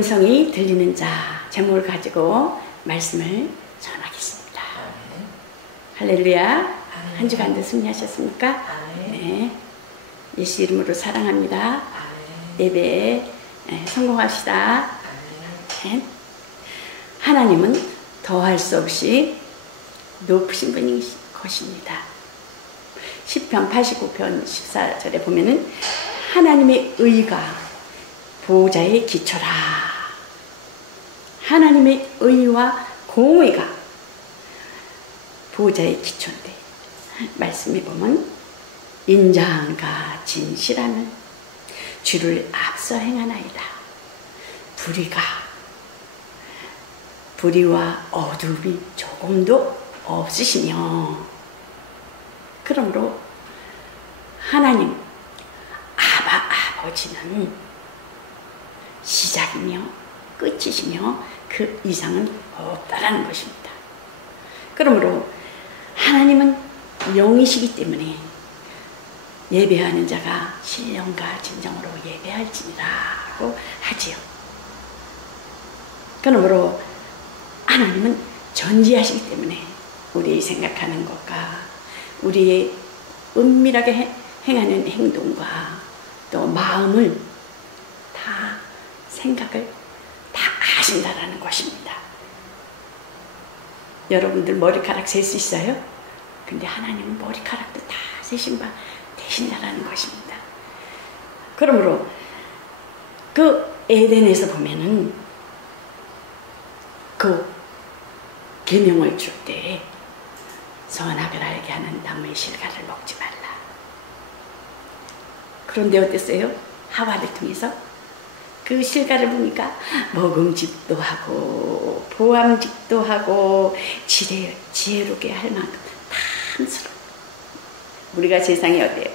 음성이 들리는 자 제목을 가지고 말씀을 전하겠습니다. 할렐루야. 한 주간도 승리하셨습니까? 네. 예수 이름으로 사랑합니다. 예배에 성공합시다. 네. 하나님은 더할 수 없이 높으신 분인 것입니다. 시편 89편 14절에 보면은 하나님의 의가 보호자의 기초라. 하나님의 의와 공의가 보호자의 기초인데, 말씀에 보면 인자함과 진실함은 주를 앞서 행하나이다. 불의와 어둠이 조금도 없으시며, 그러므로 하나님 아버지는 시작이며 끝이시며 그 이상은 없다라는 것입니다. 그러므로 하나님은 영이시기 때문에 예배하는 자가 신령과 진정으로 예배할지니라고 하지요. 그러므로 하나님은 전지하시기 때문에 우리 생각하는 것과 우리의 은밀하게 행하는 행동과 또 마음을 다 생각을 다 아신다라는 것입니다. 여러분들 머리카락 셀 수 있어요? 근데 하나님은 머리카락도 다 세신 바 되신다라는 것입니다. 그러므로 그 에덴에서 보면은 그 계명을 줄 때 선악을 알게 하는 나무의 실과를 먹지 말라. 그런데 어땠어요? 하와를 통해서 그 실과를 보니까 먹음직도 하고 보암직도 하고 지혜롭게 할 만큼 탐스러워. 우리가 세상에 어때요?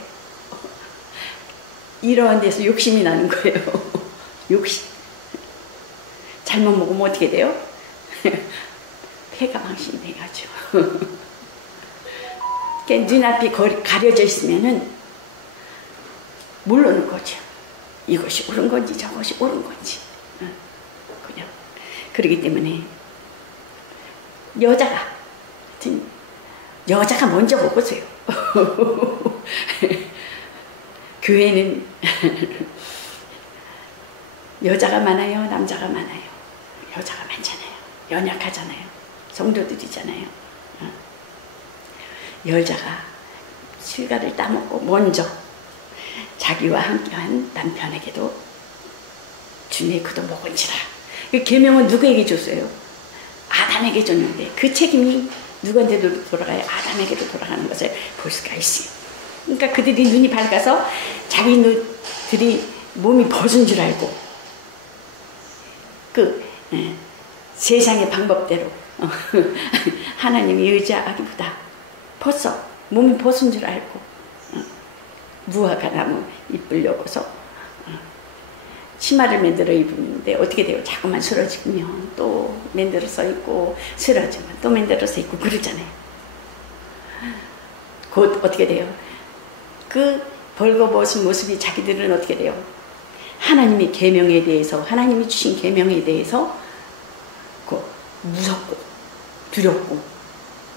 이러한 데서 욕심이 나는 거예요. 욕심. 잘못 먹으면 어떻게 돼요? 폐가 망신돼가지고 눈앞이 가려져 있으면은 모르는 거죠. 이것이 옳은 건지 저것이 옳은 건지. 그냥 그러기 때문에 여자가 먼저 보고서요. 교회는 여자가 많아요, 남자가 많아요. 여자가 많잖아요. 연약하잖아요. 성도들이잖아요. 여자가 실과를 따먹고 먼저 자기와 함께한 남편에게도 주내 그도 먹은지라. 그 계명은 누구에게 줬어요? 아담에게 줬는데 그 책임이 누구한테도 돌아가요? 아담에게도 돌아가는 것을 볼 수가 있어요. 그러니까 그들이 눈이 밝아서 자기들이 몸이 벗은 줄 알고 세상의 방법대로 하나님이 의지하기보다 몸이 벗은 줄 알고 무화과 나무 잎으려고서 치마를 만들어 입는데 어떻게 돼요? 자꾸만 쓰러지면 또 만들어서 입고 쓰러지면 또 만들어서 입고 그러잖아요. 곧 어떻게 돼요? 그 벌거벗은 모습이 자기들은 어떻게 돼요? 하나님의 계명에 대해서, 하나님이 주신 계명에 대해서 무섭고 두렵고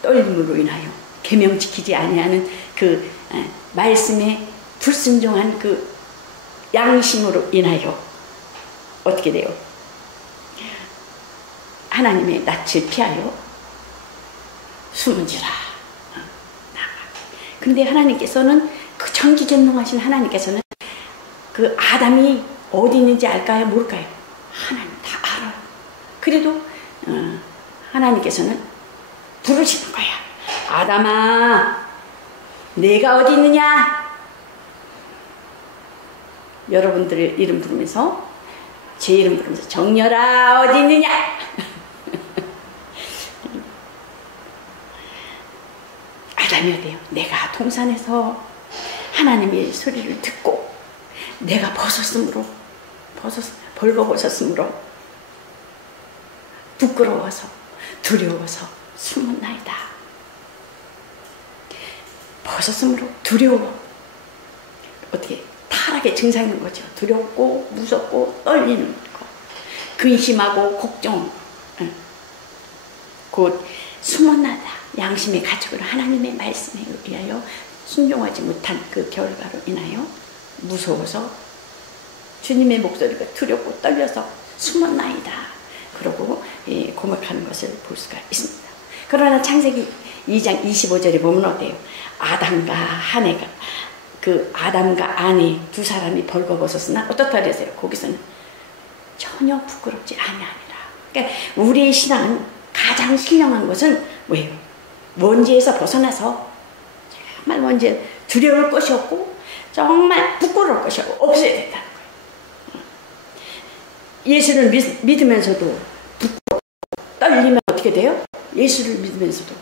떨림으로 인하여 계명 지키지 아니하는 그 말씀에 불순종한 그 양심으로 인하여 어떻게 돼요? 하나님의 낯을 피하여 숨은지라. 근데 하나님께서는 그 전지전능하신 하나님께서는 그 아담이 어디 있는지 알까요? 모를까요? 하나님 다 알아요. 그래도 하나님께서는 부르시는 거야. 아담아, 내가 어디 있느냐? 여러분들 이름 부르면서, 제 이름 부르면서 정렬아 어디 있느냐? 아담이 어때요? 내가 동산에서 하나님의 소리를 듣고 내가 벌거벗었으므로 부끄러워서 두려워서 숨었나이다. 벗었으므로 두려워. 어떻게 타락의 증상인 거죠. 두렵고 무섭고 떨리는 거. 근심하고 걱정, 곧 숨어나다 양심의 가축으로 하나님의 말씀에 의하여 순종하지 못한 그 결과로 인하여 무서워서 주님의 목소리가 두렵고 떨려서 숨었나이다. 그러고 고백하는 것을 볼 수가 있습니다. 그러나 창세기 2장 25절에 보면 어때요? 아담과 아내 두 사람이 벌거벗었으나 어떻다 그랬어요? 거기서는 전혀 부끄럽지 아니하니라. 그러니까 우리의 신앙은 가장 신령한 것은 뭐예요? 원죄에서 벗어나서 정말 원죄 두려울 것이 없고 정말 부끄러울 것이 없어야 된다는 거예요. 예수를 믿으면서도 부끄럽고 떨리면 어떻게 돼요? 예수를 믿으면서도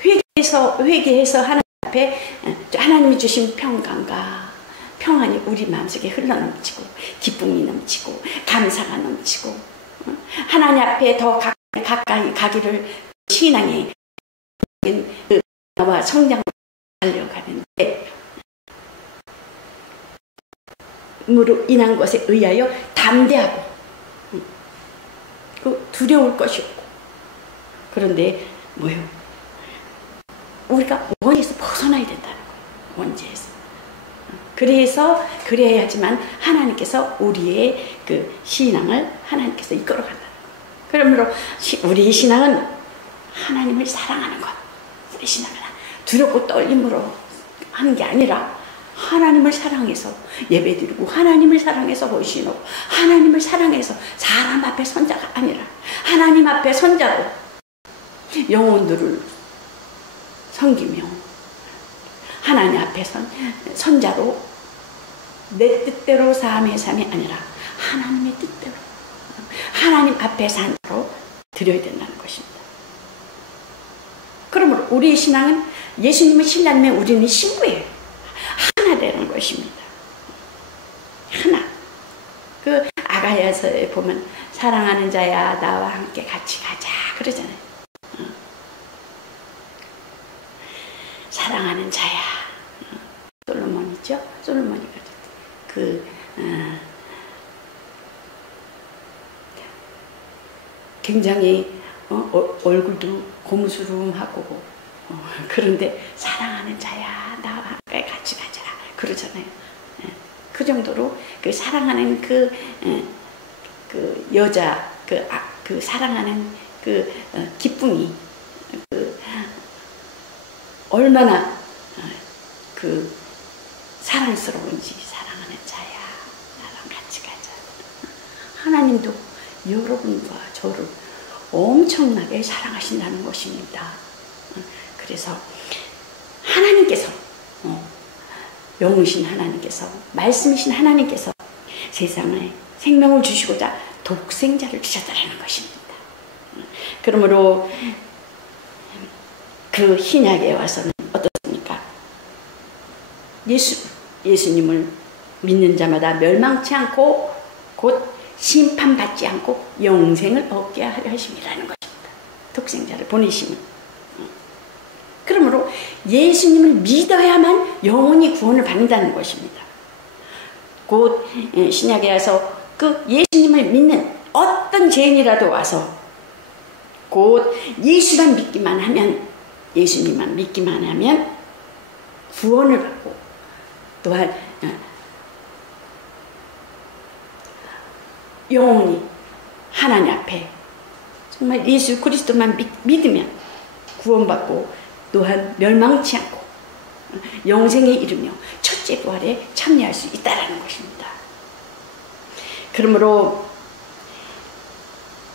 회개해서 하나님 앞에 하나님이 주신 평강과 평안이 우리 마음속에 흘러넘치고 기쁨이 넘치고 감사가 넘치고 하나님 앞에 더 가까이 가기를 신앙의 와 성장으로 달려가는데 으로 인한 것에 의하여 담대하고 두려울 것이 없고 그런데 뭐요? 우리가 원죄에서 벗어나야 된다는 거예요. 원죄에서. 그래야지만 하나님께서 우리의 그 신앙을 하나님께서 이끌어 간다는 거예요. 그러므로 우리의 신앙은 하나님을 사랑하는 것. 우리 신앙은 두렵고 떨림으로 하는 게 아니라 하나님을 사랑해서 예배드리고 하나님을 사랑해서 헌신하고 하나님을 사랑해서 사람 앞에 선자가 아니라 하나님 앞에 선자로 영혼들을 섬기며 하나님 앞에 선자로 내 뜻대로 삶이 아니라 하나님의 뜻대로 하나님 앞에 산으로 드려야 된다는 것입니다. 그러므로 우리의 신앙은 예수님을 신뢰하면 우리는 신부예요. 하나 되는 것입니다. 하나. 그 아가야서에 보면 사랑하는 자야 나와 함께 같이 가자 그러잖아요. 사랑하는 자야. 솔로몬이죠. 솔로몬이 굉장히 얼굴도 고무스름하고 그런데 사랑하는 자야 나와 함께 같이 가자 그러잖아요. 그 정도로 그 사랑하는 그 여자 그 사랑하는 그 기쁨이 얼마나 그 사랑스러운지 사랑하는 자야 나랑 같이 가자. 하나님도 여러분과 저를 엄청나게 사랑하신다는 것입니다. 그래서 하나님께서 영이신 하나님께서 말씀이신 하나님께서 세상에 생명을 주시고자 독생자를 주셨다는 것입니다. 그러므로 그 신약에 와서는 어떻습니까? 예수님을 믿는 자마다 멸망치 않고 곧 심판받지 않고 영생을 얻게 하려 하심이라는 것입니다. 독생자를 보내심은. 그러므로 예수님을 믿어야만 영원히 구원을 받는다는 것입니다. 곧 신약에 와서 그 예수님을 믿는 어떤 죄인이라도 와서 곧 예수만 믿기만 하면 예수님만 믿기만 하면 구원을 받고 또한 영원히 하나님 앞에 정말 예수 그리스도만 믿으면 구원받고 또한 멸망치 않고 영생에 이르며 첫째 부활에 참여할 수 있다는 것입니다. 그러므로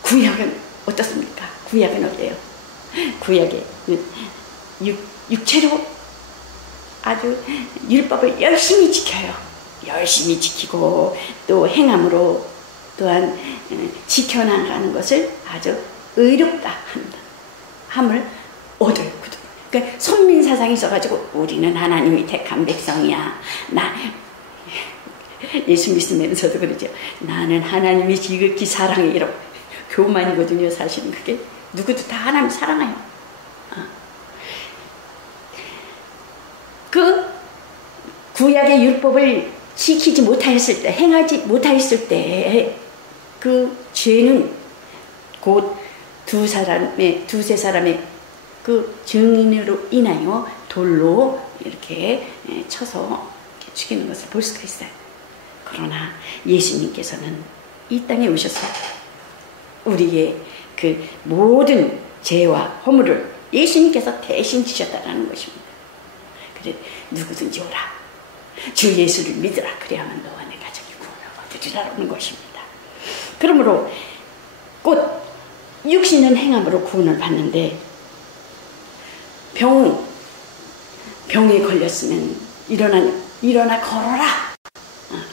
구약은 어떻습니까? 구약은 어때요? 구약에 육체로 아주 율법을 열심히 지켜요. 열심히 지키고 또 행함으로 또한 지켜나가는 것을 아주 의롭다 함을 얻어요. 그러니까 선민사상이 있어가지고 우리는 하나님이 택한 백성이야. 예수 믿으면서도 그러죠. 나는 하나님이 지극히 사랑해 이러고 교만이거든요. 사실은 그게 누구도 다 하나님 사랑해요. 그 구약의 율법을 지키지 못하였을 때 행하지 못하였을 때 그 죄는 곧 두세 사람의 그 증인으로 인하여 돌로 이렇게 쳐서 죽이는 것을 볼 수가 있어요. 그러나 예수님께서는 이 땅에 오셔서 우리의 그 모든 죄와 허물을 예수님께서 대신 지셨다는 것입니다. 그래 누구든지 오라. 주 예수를 믿으라. 그래야만 너와 내 가족이 구원을 얻으리라는 것입니다. 그러므로 곧 육신은 행함으로 구원을 받는데 병에 걸렸으면 일어나 걸어라.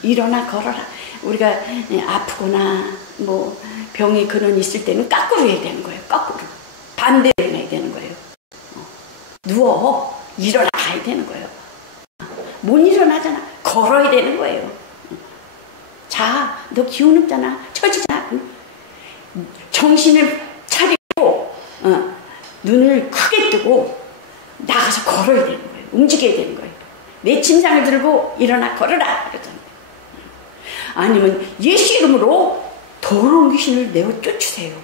일어나 걸어라. 우리가 아프거나 뭐 병에 근원이 있을 때는 거꾸로 해야 되는 거예요. 거꾸로. 반대로 해야 되는 거예요. 누워. 일어나 가야 되는 거예요. 못 일어나잖아. 걸어야 되는 거예요. 자, 너 기운 없잖아. 처지잖아. 정신을 차리고 눈을 크게 뜨고 나가서 걸어야 되는 거예요. 움직여야 되는 거예요. 내 침상을 들고 일어나 걸어라. 그러잖아요. 아니면 예수 이름으로 더러운 귀신을 내어 쫓으세요.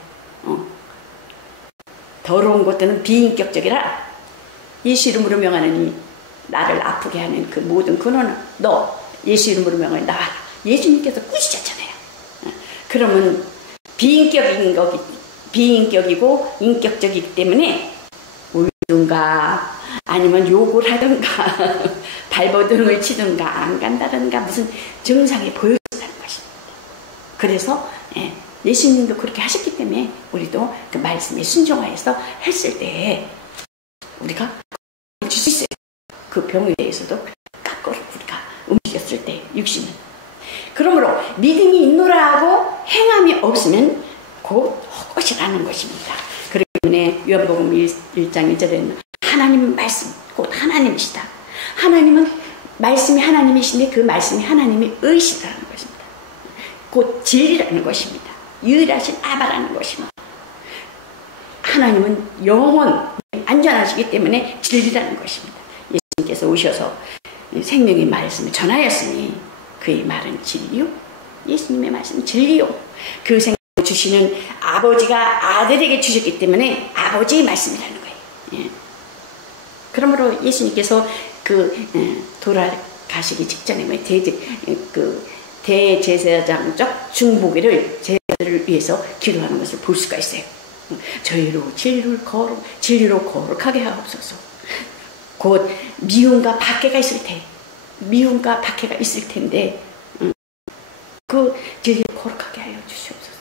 더러운 것들은 비인격적이라 예수 이름으로 명하느니 나를 아프게 하는 그 모든 근원은 너 예수 이름으로 명하니 나와라. 예수님께서 꾸짖었잖아요. 그러면 비인격이고 인격적이기 때문에 울든가 아니면 욕을 하든가 발버둥을 치든가 안 간다든가 무슨 증상이 보여준다는 것입니다. 그래서 예수님도 그렇게 하셨기 때문에 우리도 그 말씀에 순종하여서 했을 때 우리가 줄 수 있어요. 그 병에 대해서도 거꾸로 우리가 움직였을 때 육신은. 그러므로 믿음이 있노라 하고 행함이 없으면 곧 헛것이라는 것입니다. 그렇기 때문에 요한복음 1장 1절에는 하나님은 말씀, 곧 하나님이시다. 하나님은 말씀이 하나님이신데 그 말씀이 하나님의 의시라는 것입니다. 곧 진리라는 것입니다. 유일하신 아바라는 것입니다. 하나님은 영원 안전하시기 때문에 진리라는 것입니다. 예수님께서 오셔서 생명의 말씀을 전하였으니 그의 말은 진리요. 예수님의 말씀은 진리요. 그 생명을 주시는 아버지가 아들에게 주셨기 때문에 아버지의 말씀이라는 거예요. 예. 그러므로 예수님께서 돌아가시기 직전에 대제사장적 중보기를 제자들을 위해서 기도하는 것을 볼 수가 있어요. 저희로 진리로 거룩하게 하옵소서. 곧 미움과 박해가 있을 텐데 그 진리로 거룩하게 하여 주시옵소서.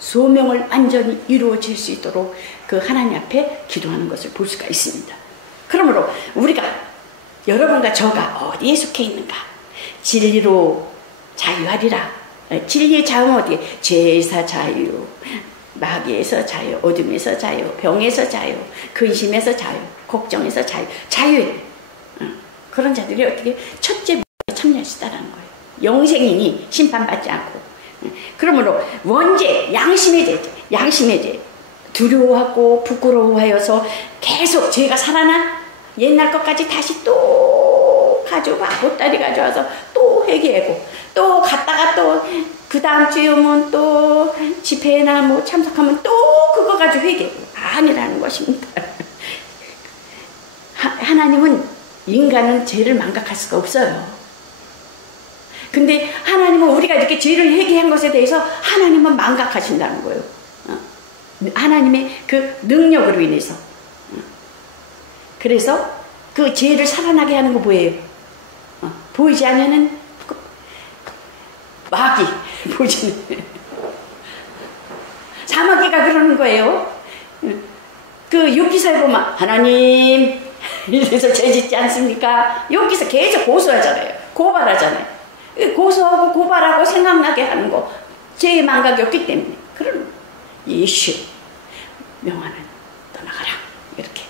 소명을 완전히 이루어질 수 있도록 그 하나님 앞에 기도하는 것을 볼 수가 있습니다. 그러므로 우리가 여러분과 저가 어디에 속해 있는가? 진리로 자유하리라. 진리의 자유는 어디에? 죄에서 자유, 마귀에서 자유, 어둠에서 자유, 병에서 자유, 근심에서 자유, 걱정에서 자유예요. 그런 자들이 어떻게 첫째 참여하시다라는 거예요. 영생이니 심판받지 않고. 그러므로 원죄, 양심의 죄, 두려워하고 부끄러워하여서 계속 죄가 살아나 옛날 것까지 다시 또 가져와 보따리 가져와서 또 회개하고 또 갔다가 또 그 다음 주에 오면 또 집회나 뭐 참석하면 또 그거 가지고 회개하고 아니라는 것입니다. 하나님은 인간은 죄를 망각할 수가 없어요. 근데 하나님은 우리가 이렇게 죄를 회개한 것에 대해서 하나님은 망각하신다는 거예요. 하나님의 그 능력으로 인해서. 그래서 그 죄를 살아나게 하는 거 뭐예요? 보이지 않는 마귀. 보이지 않는 사마귀가 그러는 거예요. 그 욥기서에 보면 하나님 이래서 죄 짓지 않습니까? 욥기서 계속 고소하잖아요. 고발하잖아요. 고소하고 고발하고 생각나게 하는 거 죄의 망각이 없기 때문에. 그런 예수 명하는 떠나가라 이렇게.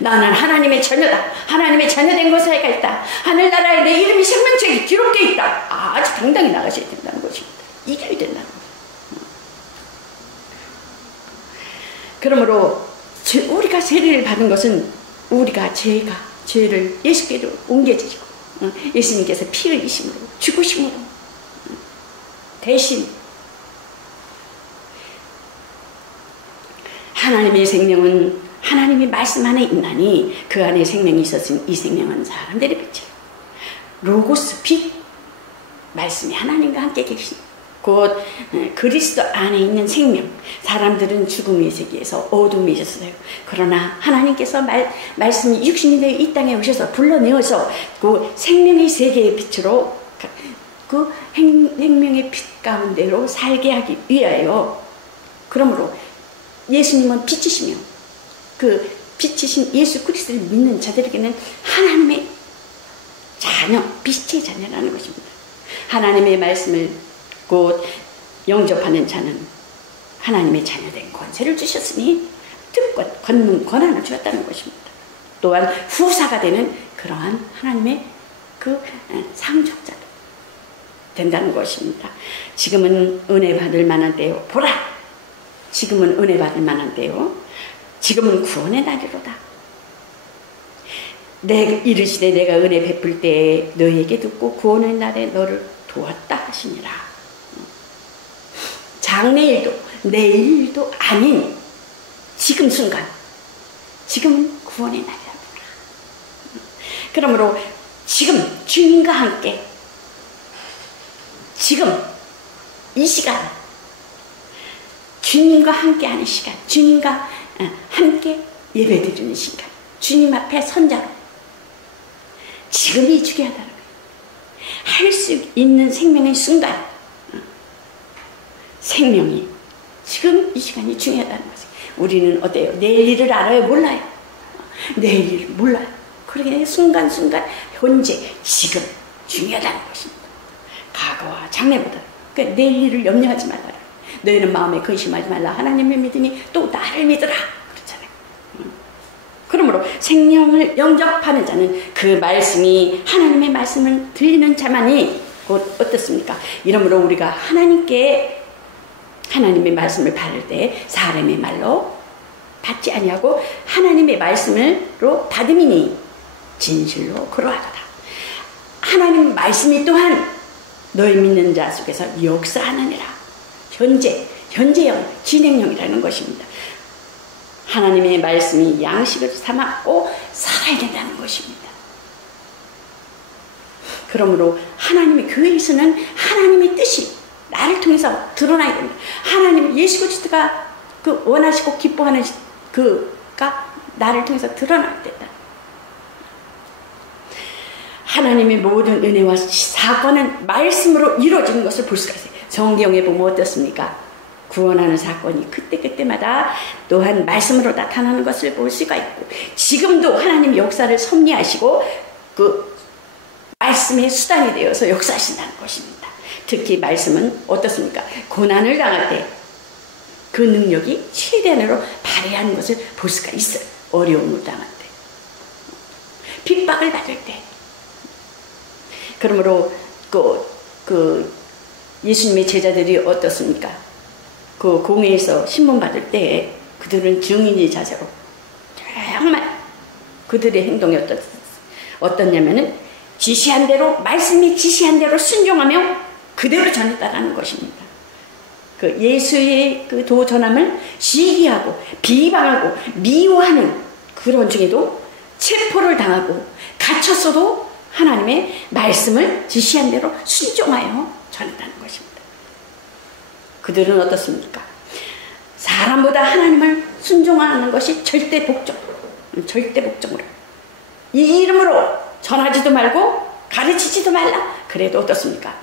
나는 하나님의 자녀다. 하나님의 자녀된 것에가 있다. 하늘나라에 내 이름이 생명책에 기록되어 있다. 아주 당당히 나가셔야 된다는 것입니다. 이겨야 된다는 거예요. 그러므로 우리가 세례를 받은 것은 우리가 죄를 예수께로 옮겨지고 예수님께서 피 흘리심으로 죽으심으로 대신 하나님의 생명은 하나님의 말씀 안에 있나니 그 안에 생명이 있었으니 이 생명은 사람들의 빛이라. 로고스 빛, 말씀이 하나님과 함께 계신 곧 그리스도 안에 있는 생명. 사람들은 죽음의 세계에서 어둠에 있었어요. 그러나 하나님께서 말씀이 육신이 되어 이 땅에 오셔서 불러내어서 그 생명의 세계의 빛으로 그 생명의 빛 가운데로 살게 하기 위하여, 그러므로 예수님은 빛이시며 그 빛이신 예수 그리스도를 믿는 자들에게는 하나님의 자녀, 빛의 자녀라는 것입니다. 하나님의 말씀을 곧 영접하는 자는 하나님의 자녀된 권세를 주셨으니 특권, 권한을 주었다는 것입니다. 또한 후사가 되는 그러한 하나님의 그 상속자 된다는 것입니다. 지금은 은혜 받을 만한 때요. 보라! 지금은 은혜 받을 만한 때요. 지금은 구원의 날이로다. 이르시되 내가 은혜 베풀 때에 너에게 듣고 구원의 날에 너를 도왔다 하시니라. 장래일도 내일도 아닌 지금 순간, 지금은 구원의 날이라. 그러므로 지금 주님과 함께, 지금 이 시간 주님과 함께하는 시간, 주님과 함께 예배드리는 시간, 주님 앞에 선자로 지금이 중요하다는 거예요. 할 수 있는 생명의 순간, 생명이 지금 이 시간이 중요하다는 거죠. 우리는 어때요? 내일 일을 알아요? 몰라요? 내일 일을 몰라요. 그러게 순간순간 현재 지금 중요하다는 것입니다. 과거와 장래보다. 그러니까 내일 일을 염려하지 말라. 너희는 마음에 근심하지 말라. 하나님을 믿으니 또 나를 믿으라. 그렇잖아요. 그러므로 생명을 영접하는 자는 그 말씀이 하나님의 말씀을 들리는 자만이 곧 어떻습니까? 이러므로 우리가 하나님의 말씀을 받을 때 사람의 말로 받지 아니하고 하나님의 말씀으로 받음이니 진실로 그러하도다. 하나님 말씀이 또한 너희 믿는 자 속에서 역사하느니라. 현재형, 진행형이라는 것입니다. 하나님의 말씀이 양식을 삼았고 살아야 된다는 것입니다. 그러므로 하나님의 교회에서는 하나님의 뜻이 나를 통해서 드러나야 됩니다. 하나님, 예수 그리스도가 그 원하시고 기뻐하는 그가 나를 통해서 드러나야 된다. 하나님의 모든 은혜와 사건은 말씀으로 이루어지는 것을 볼 수가 있어요. 성경에 보면 어떻습니까? 구원하는 사건이 그때마다 또한 말씀으로 나타나는 것을 볼 수가 있고, 지금도 하나님 역사를 섭리하시고 그 말씀의 수단이 되어서 역사하신다는 것입니다. 특히 말씀은 어떻습니까? 고난을 당할 때 그 능력이 최대한으로 발휘하는 것을 볼 수가 있어요. 어려움을 당할 때, 핍박을 받을 때. 그러므로 예수님의 제자들이 어떻습니까? 그 공회에서 신문 받을 때 그들은 증인의 자세로 정말 그들의 행동이 어떻냐면은 지시한 대로, 말씀이 지시한 대로 순종하며 그대로 전했다라는 것입니다. 그 예수의 그 도 전함을 시기하고 비방하고 미워하는 그런 중에도 체포를 당하고 갇혔어도 하나님의 말씀을 지시한 대로 순종하여 전했다는 것입니다. 그들은 어떻습니까? 사람보다 하나님을 순종하는 것이 절대 복종으로 이 이름으로 전하지도 말고 가르치지도 말라. 그래도 어떻습니까?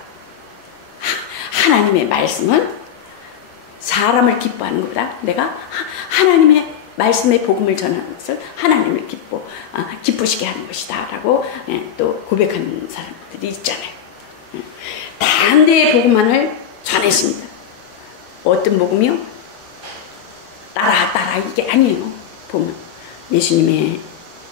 하나님의 말씀은 사람을 기뻐하는 것보다 내가 하나님의 말씀의 복음을 전하는 것을 하나님을 기쁘시게 하는 것이다 라고 또 고백하는 사람들이 있잖아요. 반대의 복음만을 전했습니다. 어떤 복음이요? 따라 이게 아니에요. 보면 예수님의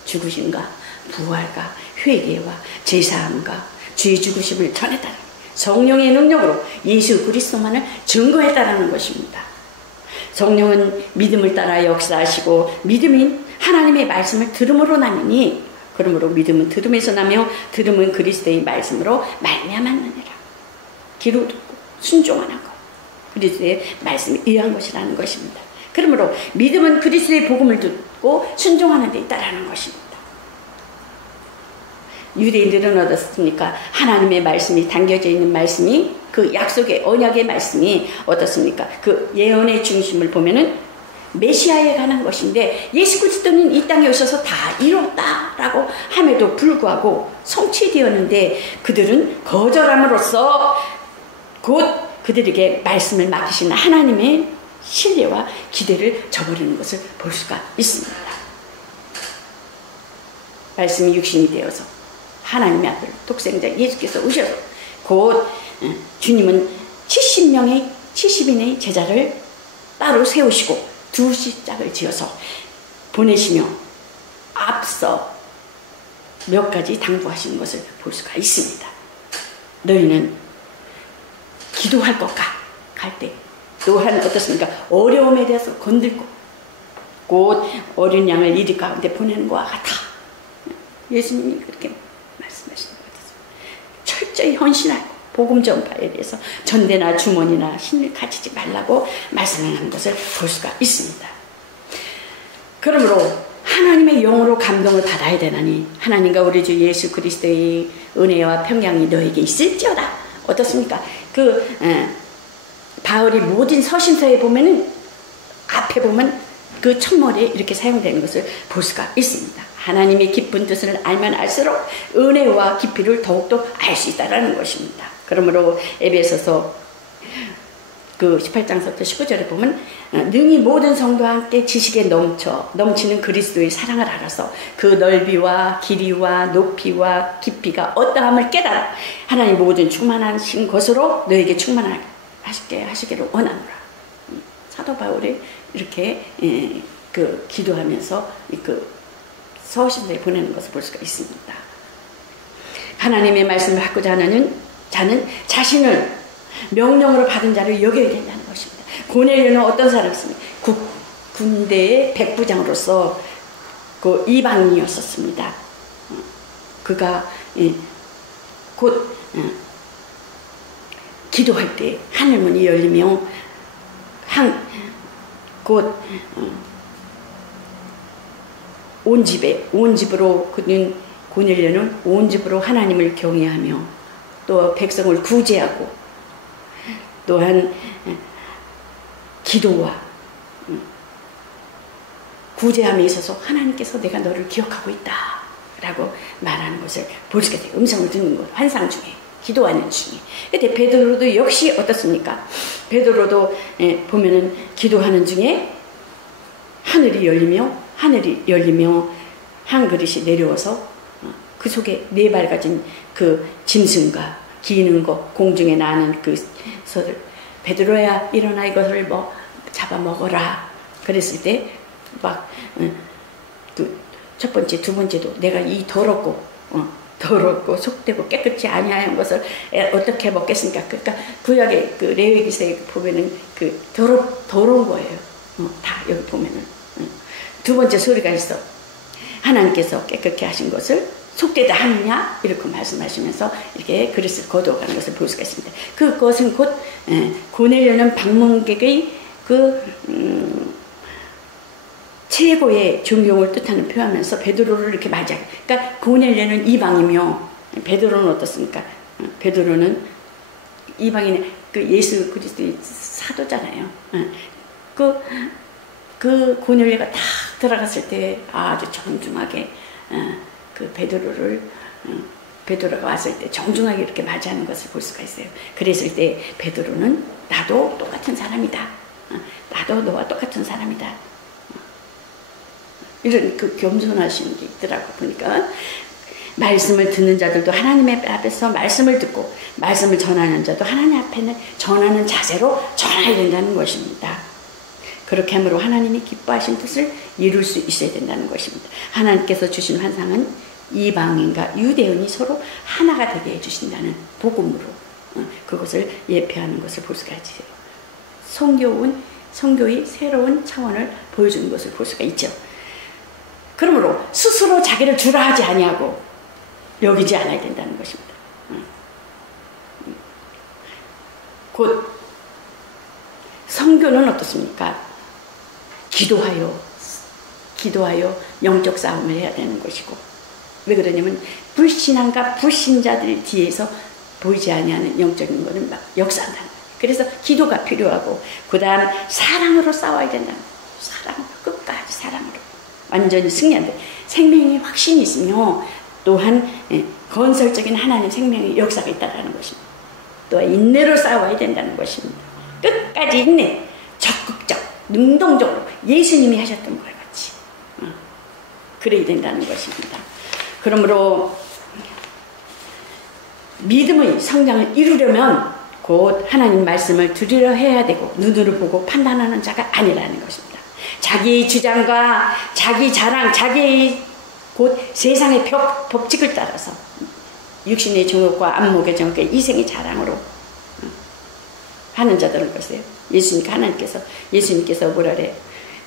죽으심과 부활과 회개와 제사함과 주의 죽으심을 전했다. 성령의 능력으로 예수 그리스도만을 증거했다라는 것입니다. 성령은 믿음을 따라 역사하시고 믿음인 하나님의 말씀을 들음으로 나느니, 그러므로 믿음은 들음에서 나며 들음은 그리스도의 말씀으로 말미암았느니라. 귀로 듣고 순종하는 것. 그리스도의 말씀에 의한 것이라는 것입니다. 그러므로 믿음은 그리스도의 복음을 듣고 순종하는 데 있다라는 것입니다. 유대인들은 어떻습니까? 하나님의 말씀이 담겨져 있는 말씀이 그 약속의 언약의 말씀이 어떻습니까? 그 예언의 중심을 보면은 메시아에 관한 것인데 예수 그리스도는 이 땅에 오셔서 다 이뤘다라고 함에도 불구하고 성취되었는데 그들은 거절함으로써 곧 그들에게 말씀을 맡기신 하나님의 신뢰와 기대를 저버리는 것을 볼 수가 있습니다. 말씀이 육신이 되어서 하나님의 아들 독생자 예수께서 오셔서 곧 주님은 70인의 제자를 따로 세우시고 두 시짝을 지어서 보내시며 앞서 몇 가지 당부하시는 것을 볼 수가 있습니다. 너희는 기도할 것과 갈 때 또한 어떻습니까? 어려움에 대해서 건들고 곧 어린 양을 이리 가운데 보내는 것과 같아. 예수님이 그렇게 말씀하시는 것 같습니다. 철저히 헌신하고 복음 전파에 대해서 전대나 주머니나 힘을 가지지 말라고 말씀하는 것을 볼 수가 있습니다. 그러므로 하나님의 영으로 감동을 받아야 되나니 하나님과 우리 주 예수 그리스도의 은혜와 평강이 너에게 있을지어다. 어떻습니까? 바울이 모든 서신서에 보면은 앞에 보면 그 첫머리에 이렇게 사용되는 것을 볼 수가 있습니다. 하나님의 깊은 뜻을 알면 알수록 은혜와 깊이를 더욱더 알 수 있다는 것입니다. 그러므로 에베소서 그 18장부터 19절에 보면 능히 모든 성도와 함께 지식에 넘치는 그리스도의 사랑을 알아서 그 넓이와 길이와 높이와 깊이가 어떠함을 깨달아 하나님 모든 충만하신 것으로 너에게 충만하게 하시기를 원하노라. 사도 바울이 이렇게 기도하면서 그 서신서에 보내는 것을 볼 수가 있습니다. 하나님의 말씀을 받고자 하는 자는 자신을 명령으로 받은 자를 여겨야 된다는 것입니다. 고넬료는 어떤 사람이었습니까? 군대의 백부장으로서 그 이방인이었었습니다. 그가 곧 기도할 때 하늘문이 열리며 곧 온 집으로 그는 고넬료는 온 집으로 하나님을 경외하며 또 백성을 구제하고 또한 기도와 구제함에 있어서 하나님께서 내가 너를 기억하고 있다 라고 말하는 것을 볼 수가 있어요. 음성을 듣는 것, 환상 중에 기도하는 중에. 근데 베드로도 역시 어떻습니까? 베드로도 보면은 기도하는 중에 하늘이 열리며 한 그릇이 내려와서 그 속에 네 발 가진 그 짐승과 기는 것 공중에 나는 그 소들 베드로야 일어나 이것을 뭐 잡아먹어라 그랬을 때 막 첫 번째 두 번째도 내가 이 더럽고 속되고 깨끗이 아니하는 것을 어떻게 먹겠습니까? 그러니까 구약의 그 레위기서에 보면은 그 더러운 거예요. 다 여기 보면은 두 번째 소리가 있어. 하나님께서 깨끗게 하신 것을 속되다 하느냐 이렇게 말씀하시면서 이렇게 그릇을 거두어가는 것을 볼 수가 있습니다. 그것은 곧 고넬료는 방문객의 최고의 존경을 뜻하는 표하면서 베드로를 이렇게 맞이하고, 그러니까 고넬료는 이방이며 베드로는 어떻습니까? 베드로는 이방인의 그 예수 그리스도의 사도잖아요. 그 고넬료가 딱 들어갔을 때 아주 정중하게 그 베드로가 왔을 때 정중하게 이렇게 맞이하는 것을 볼 수가 있어요. 그랬을 때 베드로는 나도 똑같은 사람이다. 나도 너와 똑같은 사람이다. 이런 그 겸손하신 게 있더라고 보니까. 말씀을 듣는 자들도 하나님의 앞에서 말씀을 듣고 말씀을 전하는 자도 하나님 앞에는 전하는 자세로 전해야 된다는 것입니다. 그렇게 함으로 하나님이 기뻐하신 뜻을 이룰 수 있어야 된다는 것입니다. 하나님께서 주신 환상은 이방인과 유대인이 서로 하나가 되게 해주신다는 복음으로 그것을 예표하는 것을 볼 수가 있어요. 성교의 새로운 차원을 보여주는 것을 볼 수가 있죠. 그러므로 스스로 자기를 주라 하지 아니하고 여기지 않아야 된다는 것입니다. 곧 선교는 어떻습니까? 기도하여 영적 싸움을 해야 되는 것이고, 왜 그러냐면 불신앙과 불신자들 뒤에서 보이지 아니하는 영적인 것은 막 역사한다는 거예요. 그래서 기도가 필요하고, 그 다음 사랑으로 싸워야 된다는 거예요. 사랑으로, 끝까지 사랑으로 완전히 승리한다. 생명이 확신이 있으며 또한 건설적인 하나님 생명의 역사가 있다는 것입니다. 또한 인내로 싸워야 된다는 것입니다. 끝까지 인내, 적극적, 능동적으로 예수님이 하셨던 것 같이 그래야 된다는 것입니다. 그러므로 믿음의 성장을 이루려면 곧 하나님 말씀을 들으려 해야 되고, 눈으로 보고 판단하는 자가 아니라는 것입니다. 자기의 주장과 자기 자랑, 자기의 곧 세상의 법칙을 따라서 육신의 정욕과 안목의 정욕과 이생의 자랑으로 하는 자들은 것이에요. 예수님께서 뭐라 그래요?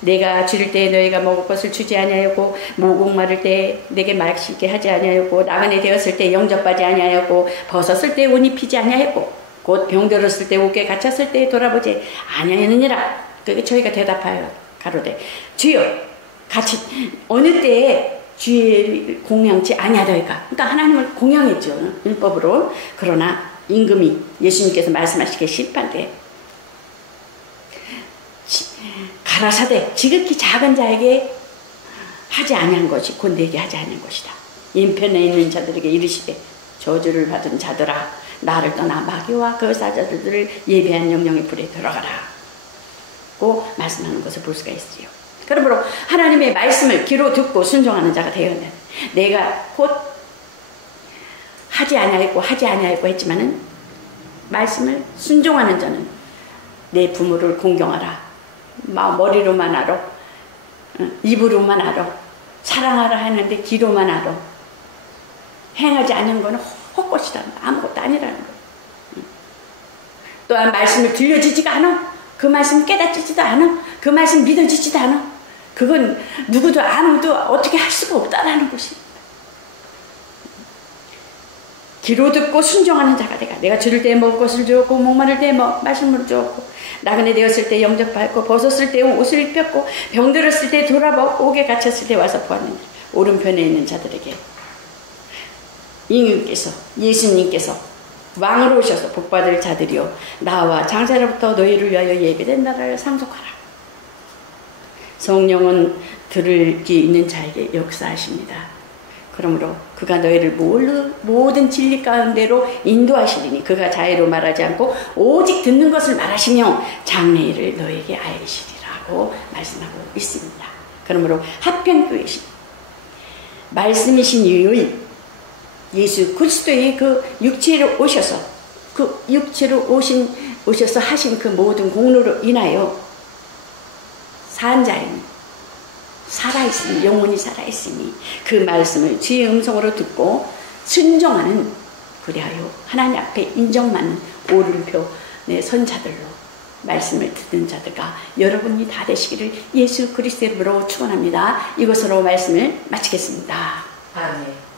내가 줄일 때 너희가 먹을 것을 주지 아니하였고, 목옥마를 때 내게 마시게 하지 아니하였고, 나그네 되었을 때 영접하지 아니하였고, 벗었을 때 옷 입히지 아니하였고, 곧 병들었을 때 옥에 갇혔을 때 돌아보지 아니하였느니라. 그게 저희가 대답하여 가로되, 주여, 같이 어느 때에 주의 공양치 아니하더이까. 그러니까 하나님을 공양했죠, 율법으로. 그러나 임금이 예수님께서 말씀하시기에 심판때 가라사대 지극히 작은 자에게 하지 아니한 것이 곧 내게 하지 아니한 것이다. 인편에 있는 자들에게 이르시되, 저주를 받은 자들아, 나를 떠나 마귀와 그 사자들을 예비한 영령의 불에 들어가라 고 말씀하는 것을 볼 수가 있어요. 그러므로 하나님의 말씀을 귀로 듣고 순종하는 자가 되어야 돼. 내가 곧 하지 아니하였고 하지 아니하였고 했지만은 말씀을 순종하는 자는 내 부모를 공경하라, 머리로만 알아, 입으로만 알아, 사랑하라 하는데 귀로만 알아, 행하지 않는 것은 헛것이다, 아무것도 아니라는 거. 또한 말씀을 들려지지가 않아. 그 말씀 깨닫지지도 않아. 그 말씀 믿어지지도 않아. 그건 누구도 아무도 어떻게 할 수가 없다라는 것이. 귀로 듣고 순종하는 자가 내가 줄일 때 먹을 것을 주었고, 목마를 때 말씀을 주었고, 나그네 되었을 때 영접하였고, 벗었을 때 옷을 입혔고, 병들었을 때 돌아보고, 옥에 갇혔을 때 와서 보았느니, 오른편에 있는 자들에게 임금께서, 예수님께서 왕으로 오셔서 복받을 자들이요, 나와 장자로부터 너희를 위하여 예비된 나라를 상속하라. 성령은 들을 귀 있는 자에게 역사하십니다. 그러므로 그가 너희를 모든 진리 가운데로 인도하시리니, 그가 자의로 말하지 않고 오직 듣는 것을 말하시며 장래일을 너에게 알리시리라고 말씀하고 있습니다. 그러므로 하평교회신 말씀이신 이의 예수 그리스도의 그 육체로 오셔서, 그 육체로 오셔서 하신 그 모든 공로로 인하여 산 자이니, 살아있으니, 영혼이 살아있으니 그 말씀을 주의 음성으로 듣고 순종하는, 그리하여 하나님 앞에 인정받는 오른편의 선자들로 말씀을 듣는 자들과 여러분이 다 되시기를 예수 그리스도의 이름으로 축원합니다. 이것으로 말씀을 마치겠습니다. 아멘.